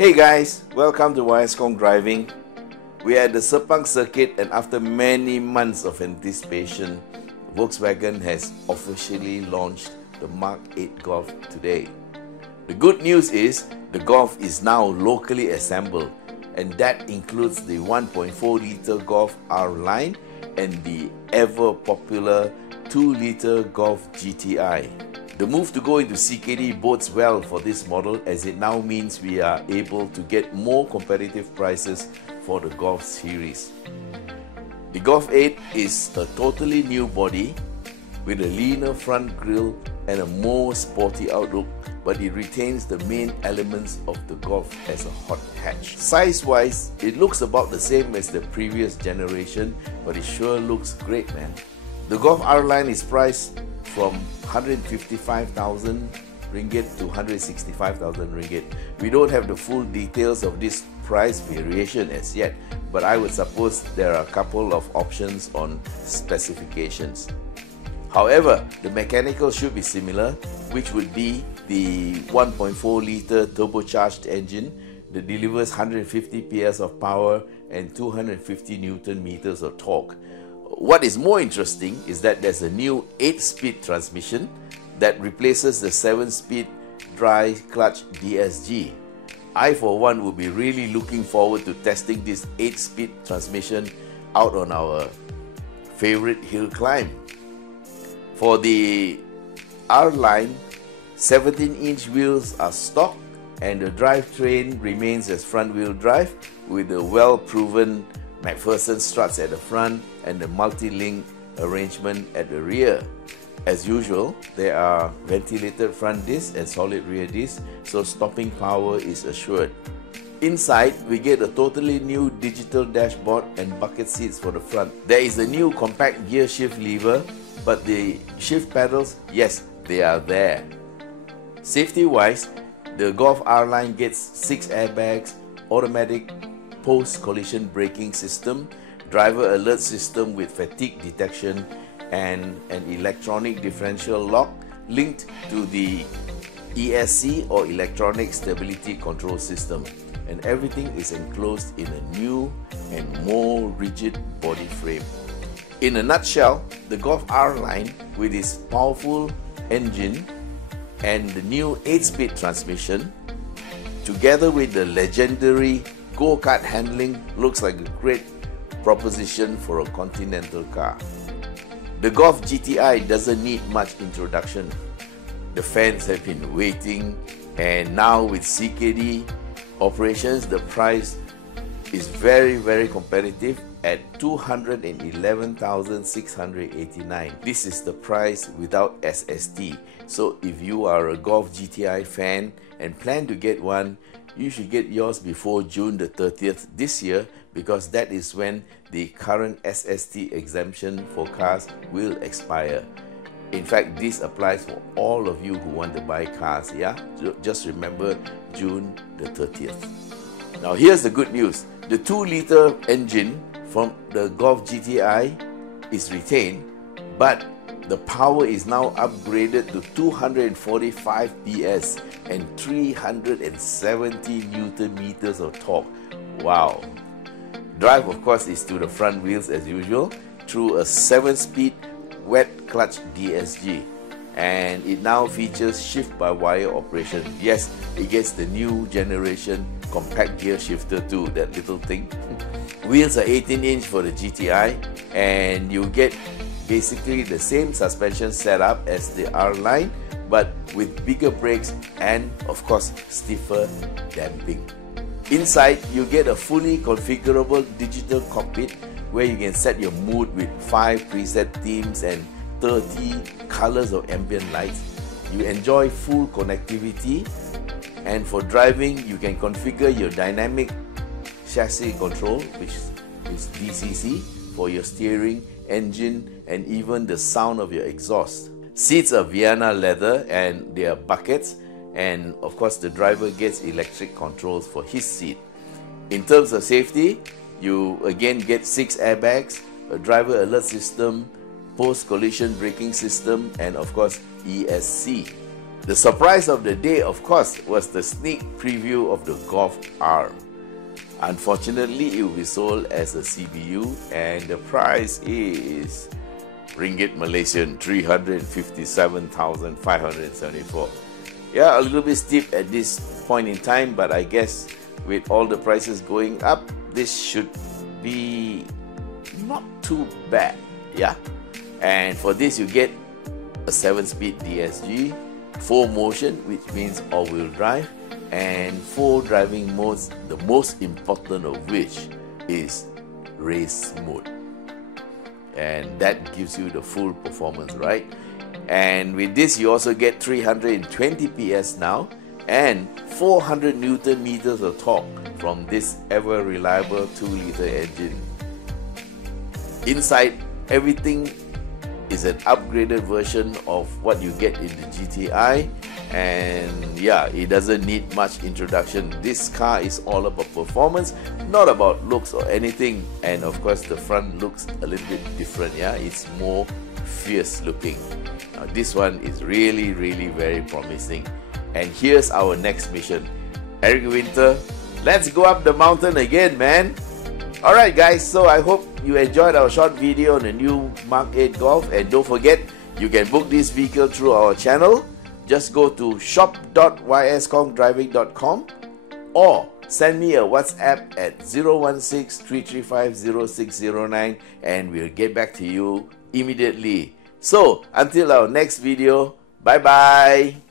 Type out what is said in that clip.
Hey guys, welcome to YSKhong Driving. We are at the Sepang circuit, and after many months of anticipation, Volkswagen has officially launched the Mk8 Golf today. The good news is the Golf is now locally assembled, and that includes the 1.4-litre Golf R line and the ever popular 2-litre Golf GTi. The move to go into CKD bodes well for this model, as it now means we are able to get more competitive prices for the Golf series. The Golf 8 is a totally new body with a leaner front grille and a more sporty outlook, but it retains the main elements of the Golf as a hot hatch. Size-wise, it looks about the same as the previous generation, but it sure looks great, man. The Golf R line is priced from 155,000 ringgit to 165,000 ringgit. We don't have the full details of this price variation as yet, but I would suppose there are a couple of options on specifications. However, the mechanical should be similar, which would be the 1.4-litre turbocharged engine that delivers 150 PS of power and 250 Newton meters of torque. What is more interesting is that there's a new 8-speed transmission that replaces the 7-speed dry clutch DSG. I for one would be really looking forward to testing this 8-speed transmission out on our favorite hill climb. For the R line, 17-inch wheels are stock, and the drivetrain remains as front-wheel drive with the well-proven McPherson struts at the front and the multi-link arrangement at the rear. As usual, there are ventilated front discs and solid rear discs, so stopping power is assured. Inside, we get a totally new digital dashboard and bucket seats for the front. There is a new compact gear shift lever, but the shift pedals, yes, they are there. Safety-wise, the Golf R line gets 6 airbags, automatic post-collision braking system, driver alert system with fatigue detection, and an electronic differential lock linked to the ESC or electronic stability control system. And everything is enclosed in a new and more rigid body frame. In a nutshell, the Golf R line with its powerful engine and the new 8-speed transmission, together with the legendary go-kart handling, looks like a great proposition for a continental car. The Golf GTi doesn't need much introduction. The fans have been waiting, and now with CKD operations, the price is very competitive at 211,689. This is the price without SST. So if you are a Golf GTi fan and plan to get one, you should get yours before June the 30th this year, because that is when the current SST exemption for cars will expire. In fact, this applies for all of you who want to buy cars, yeah? Just remember June the 30th. Now here's the good news. The 2-litre engine from the Golf GTi is retained, but the power is now upgraded to 245 PS and 370 Newton meters of torque. Wow! Drive, of course, is to the front wheels as usual through a 7-speed wet clutch DSG, and it now features shift-by-wire operation. Yes, it gets the new generation compact gear shifter too, that little thing. Wheels are 18-inch for the GTi, and you get basically the same suspension setup as the R line, but with bigger brakes and, of course, stiffer damping. Inside, you get a fully configurable digital cockpit where you can set your mood with 5 preset themes and 30 colors of ambient lights. You enjoy full connectivity, and for driving, you can configure your dynamic chassis control, which is DCC, for your steering, engine, and even the sound of your exhaust. Seats are Vienna leather and they are buckets, and of course the driver gets electric controls for his seat. In terms of safety, you again get 6 airbags, a driver alert system, post-collision braking system, and of course ESC. The surprise of the day, of course, was the sneak preview of the Golf R. Unfortunately, it will be sold as a CBU and the price is Ringgit Malaysian 357,574. Yeah, a little bit steep at this point in time, but I guess with all the prices going up, this should be not too bad. Yeah, and for this you get a 7-speed DSG, 4 motion, which means all-wheel drive, and 4 driving modes, the most important of which is race mode, and that gives you the full performance, right? And with this you also get 320 PS now and 400 Newton meters of torque from this ever reliable 2-liter engine. Inside, everything is an upgraded version of what you get in the GTi, and yeah, it doesn't need much introduction. This car is all about performance, not about looks or anything. And of course the front looks a little bit different. Yeah, it's more fierce looking. Now this one is really very promising. And here's our next mission. Eric Winter, let's go up the mountain again, man. Alright guys, so I hope you enjoyed our short video on the new Mk8 Golf, and don't forget, you can book this vehicle through our channel. Just go to shop.yskongdriving.com or send me a WhatsApp at 016-335-0609 and we'll get back to you immediately. So, until our next video, bye-bye.